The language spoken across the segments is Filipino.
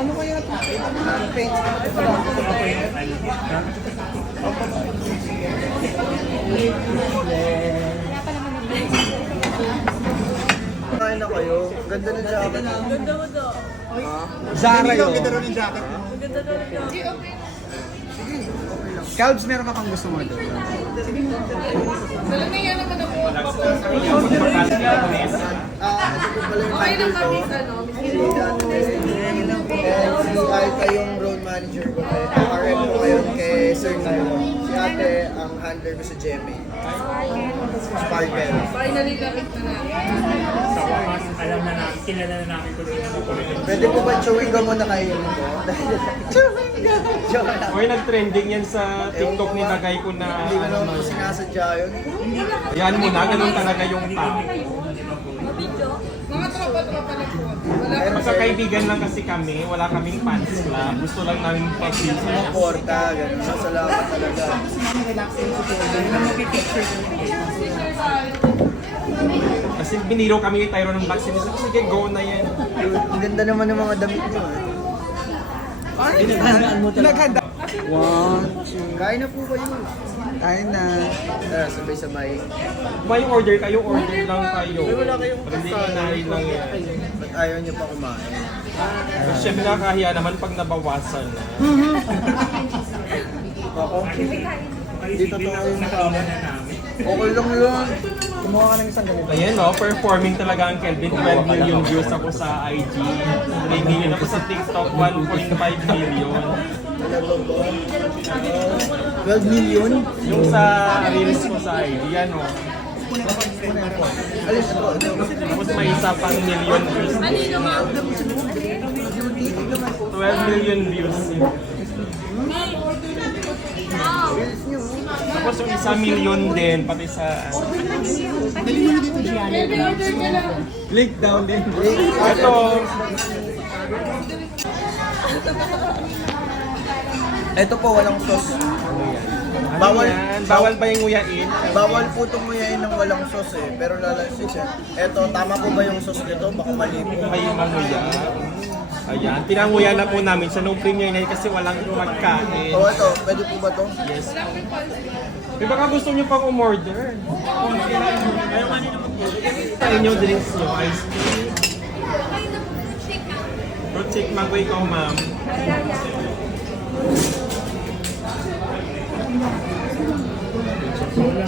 Ano kaya ito? Paint. Kain na kayo. Ganda ng jacket. Ganda mo to. Zara yun. Ganda rin yung jacket. Ganda daw rin. Calbs, meron ka pang gusto mo doon? Salamihan naman ako. Okay lang kami sa Kahit kayong road manager ko, RM ko ngayon kay Sir Nilo. Si ate ang handler ko sa GMA. Sparkle. Finally, kapit na namin. Sa wakas, alam na namin, kilala na namin kung sino mo kulit. Pwede ko ba chewing gum muna kayo mo? Chewing gum! Joke lang. Oy, nag-trending yan sa TikTok ni Tagay ko na Hindi ko naman po sinasadya yun. yan mo na, ganun talaga yung tao. Mga tropa-tropa na po. Wala ko. Magkakaibigan lang kasi kami, wala kaming fans club. Gusto lang namin pag-business. Porta, gano'n. Salamat talaga. Kasi biniro kami kay Tyro ng vaccine. So, sige, go na yan. Ang ganda naman ng mga damit nyo. Naghanda. One, two. Kain na po kayo. Kain na. Tara, sabay-sabay. May order kayo, order lang kayo. Wala kayong Hindi kinahin lang yan. Ba't ayaw nyo pa kumain? Kasi syempre nakakahiya naman pag nabawasan na. Ako? Hindi totoo yung Nakainan na namin. okay lang yun. Kumuha ka ng isang ganito. Ayan no, performing talaga ang Kelvin. 12 million views ako sa IG. 3 million ako sa TikTok, 1.5 million. Talaga ba? 12 million? Yung sa reels ko sa IG, yan o. Alis ito. Tapos may isa pang million views. 12 million views. Tapos yung isa million din, pati sa... Link down din. Ito, Ito po, walang sauce. bawal yan. Bawal ba yung nguyain? Bawal po itong nguyain ng walang sauce eh. Pero lalasin siya. Ito, tama po ba yung sauce nito? Baka mali po. May manguya. Ayan, pinanguya na po namin sa no premiere na yun kasi walang magkain. O ito, pwede po ba ito? Yes. Di ba ka gusto nyo pang umorder? Sa inyo drinks nyo, ice cream. Fruit shake mango ikaw, ma'am.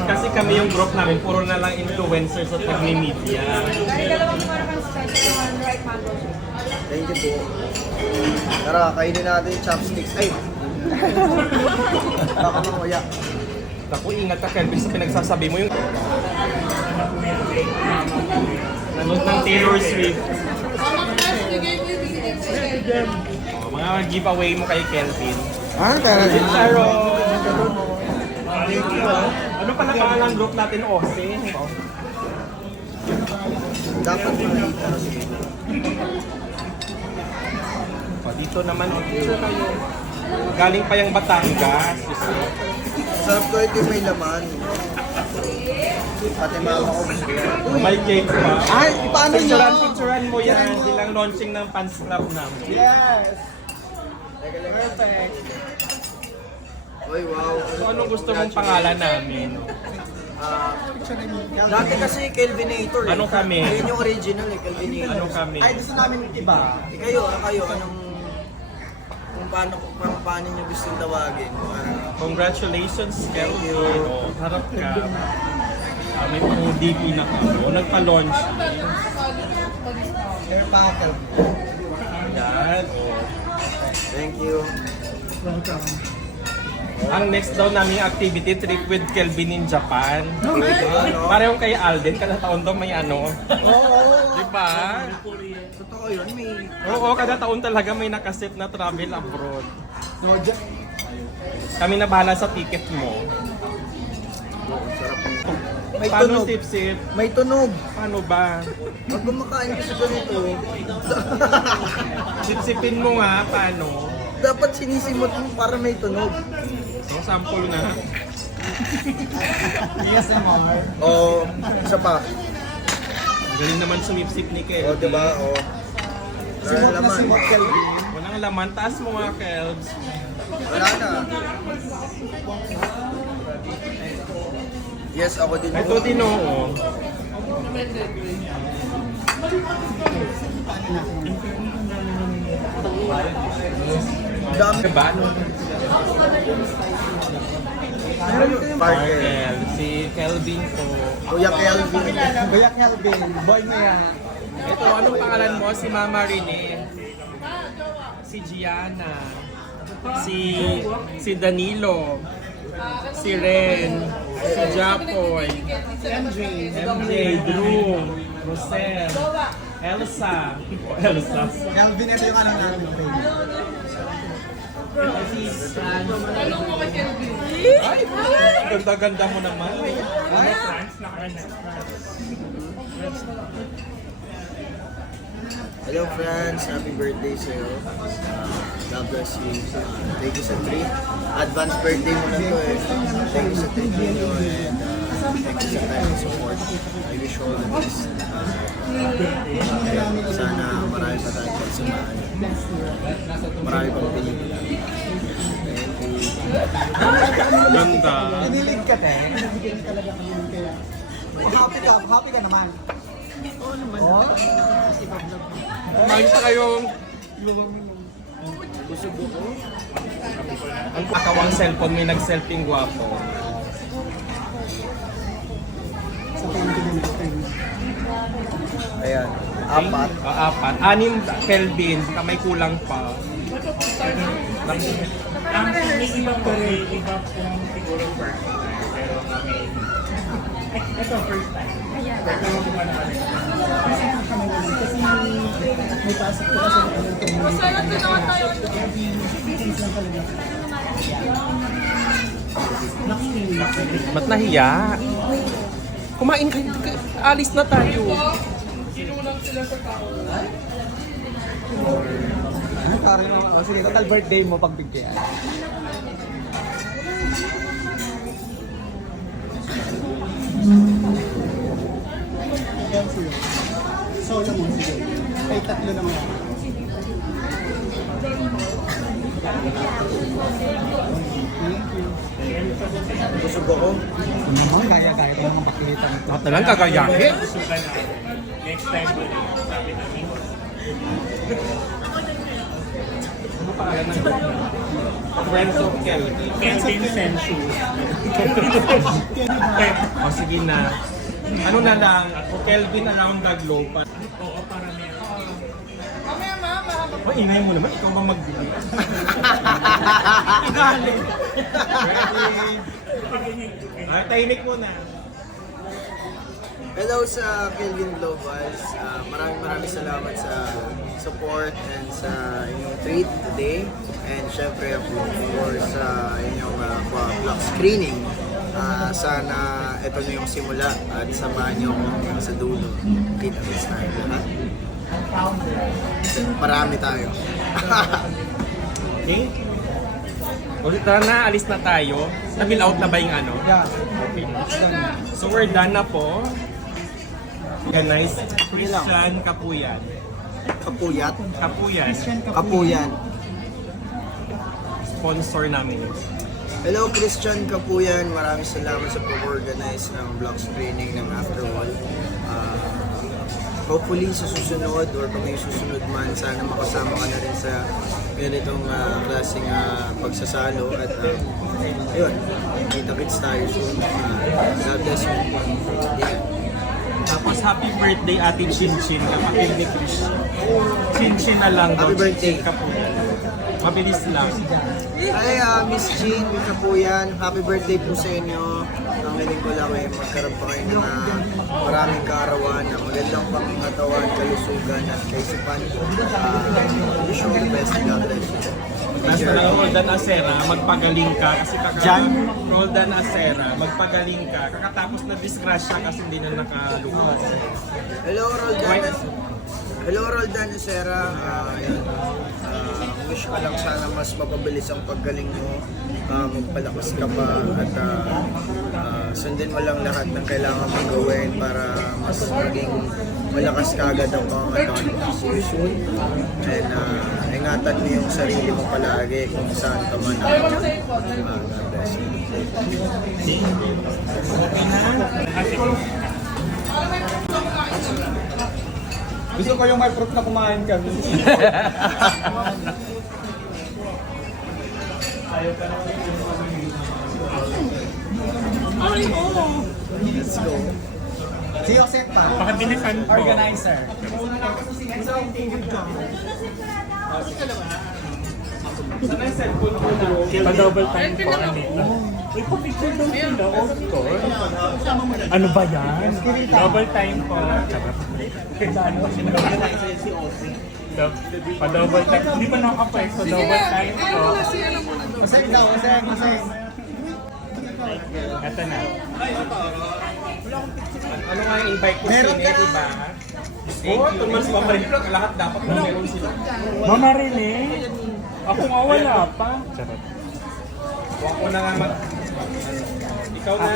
Kasi kami yung group namin, puro na lang influencers at nagmi-media. Dahil dalawang naman ang special one, right mango. Thank you po. Tara, kainin natin yung chopsticks. Ay! Baka manguya. Naku, ingat ka, Kelvin, sa pinagsasabi mo yung... Nanood ng Taylor Swift. Oh, mga giveaway mo kay Kelvin. Ah, kaya din. Charo! Ano pala pangalan ng group natin, Ose? Dapat makita. Dito naman, picture kayo. Galing pa yung Batangas. Sarap ko ito yung may laman. Pati mama ko gusto yan. May cake pa. Ay, paano nyo? Picturean mo yan. Bilang launching ng fans club namin. Yes! Perfect! Oy, wow. So anong gusto mong pangalan namin? Dati kasi Kelvinator eh. Ano kami? Yun yung original eh, Kelvinator. Ano kami? Ay, gusto namin iba. Kayo, anong... Kung paano nyo gustong tawagin? Congratulations, Kelvin. Oh, harap ka. May pang-DP na ka. Nagpa-launch. Hair pattern. Yan. Oh. Thank you. Ang next daw namin activity, trip with Kelvin in Japan. Ano? Parang kay Alden, kada taon daw may ano. Oo. Di ba? Totoo yun, may... Oo, kada taon talaga may nakaset na travel abroad. Kami na bahala sa ticket mo. May Paano tunog. sip-sip? May tunog. Paano ba? Pag kumakain ka sa ganito, Sip-sipin mo nga, paano? dapat sinisimot mo para may tunog. So, sample na. O, isa pa. Ang galing naman sumipsip ni O, Kelvin. diba? O. Simot na simot, Kelvin. Walang laman. Taas mo nga, Kelbs. Wala na. Yes, ako din. Ito din, oo. Dami. Diba? Ano? Parker. Markel. Si Kelvin po. Kuya Kelvin. Kuya Kelvin, boy mo yan. Ito, anong pangalan mo? Si Mama Rene. Si Gianna. Si Danilo. Si Ren. Si Japoy. MJ. Drew. Rosel. Elsa. Elsa. Kelvin, ito yung alam natin. Tanong mo kay Kelvin. Ay, ganda-ganda mo naman. France, naka-France. Hello friends, happy birthday sa'yo. God bless you. Thank you sa treat. Advance birthday mo na to eh. Thank you sa treat ninyo and thank you sa time and support. I wish you all the best. Sana marami pa tayong pagsamahan. Marami pang pelikula. Thank you. Ganda. Pinilig ka, te. Nabigyan niya talaga kami ng kaya. Happy ka naman. Oo naman. Oh? Kumain pa kayong... Ang kakawang cellphone, may nag-selfing gwapo. Ayan. Apat. Apat. Anim Kelvin, kamay kulang pa. May iba po, siguro first time. Pero kami, ito first time. Pero iba na kami. May pasok ko kasi ng alam ko. Masaya din naman tayo. Ba't nahiya? Kumain kayo. Alis na tayo. Sinulang sila sa tao. Parang naman. Sige, total birthday mo pagbigyan. Solo mo, sige. Ay, tatlo naman ako. Busog ako. Gaya-gaya ko naman pakilitan. Lahat na lang kagayahin. Suka na. Next time ko na yung sabi ng Mimos. Ano pangalan ng group na? Friends of Kelvin. Kelvin Sensu. O sige na. Ano na lang, Kelvin around the globe. Oo, para meron. Mamaya mama. Oh, ingay mo naman, ikaw bang magbili? Inali. Ay, tahimik mo na. Hello sa Kelvin Globals. Maraming salamat sa support and sa inyong treat today. And syempre of course sa inyong vlog screening. Sana ito na yung simula at samahan niyo ako hanggang sa dulo. Kita-kits tayo lahat. Marami tayo. Okay? Ulit na, alis na tayo. Nabil out na ba yung ano? Yeah. Okay. So we're done na po. Yeah, nice. Christian Kapuyan. Kapuyat? Kapuyan. Kapuyan. Sponsor namin. Hello Christian Kapuyan, maraming salamat sa pag-organize ng vlog screening ng Afterwall. Hopefully sa susunod or kung may susunod man, sana makasama ka na rin sa ganitong klaseng pagsasalo at ayun, kita-kits tayo soon. God bless you. Yeah. Tapos happy birthday Ate Chinchin, kapatid ni Christian. Chinchin na lang. Happy birthday. Kapuyan. Mabilis lang. Ay, Miss Jean Kapuyan, happy birthday po sa inyo. Ang hiling ko lang ay magkaroon pa kayo ng maraming kaarawan, na magandang pangkatawan, kalusugan at kaisipan. Wish you all the best. God bless you. Basta lang Roldan Acera, magpagaling ka. Kasi Jan? Roldan Acera, magpagaling ka. Kakatapos na disgrasya kasi hindi na nakaluwas. Hello Roldan. Hello Roldan Acera. wish ko lang sana mas mapabilis ang paggaling mo, magpalakas ka pa at sundin mo lang lahat ng kailangan mong gawin para mas maging malakas ka agad ang pangatawan mo soon. And ingatan mo yung sarili mo palagi kung saan ka man. God bless you. Gusto ko yung may fruit na kumain kami. Let's go. Si Joseph pa. Pakabilisan po. Organizer. Sana yung cellphone ko na. Pa-double time po, Anita. Uy, pa-picture daw sila, of course. Ano ba yan? Double time po. Kailan ba sila? Pa-double time. Hindi pa nakapwesto, double time po. Masay daw, masay. Ito na. Ano nga yung invite ko Meron sila, ka na. diba? Oo, tumas mamalik lang. Lahat dapat na meron sila. Mama Rene, ako nga wala pa. Charot. Huwag ko na nga mag... Ikaw na.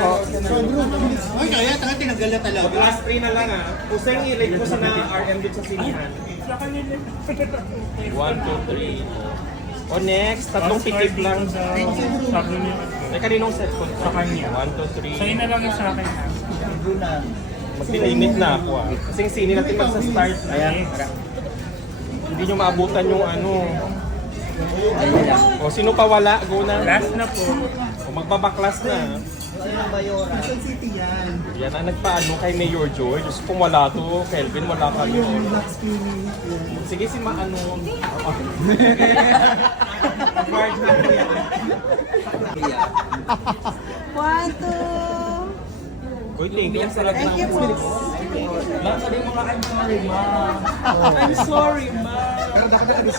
Ay, kaya tinanggal na talaga. Mag last three na lang ah. Puseng i-rate ko sa RM dito sa sinihan. 1, 2, 3. O next, tatlong pikit lang. Sabi niya. May kaninong cellphone Sa kanya. 1, 2, 3. Sa'yo na lang yung sa akin ha. Magdilimit na ako ah. Kasi sini natin magsa-start. Ayan. Hindi nyo maabutan yung ano. O sino pa wala? Go na. Last na po. O magbabaklas na. Sino ba yun? Quezon City yan. Yan ang nagpaano kay Mayor George. Diyos kung wala to, Kelvin, wala ka yun. Sige si Maano. Guard na ko yan. 1, 2. Uy, thank you. Thank you po. Sabi mo nga, I'm sorry, ma. I'm sorry, ma. Pero dapat na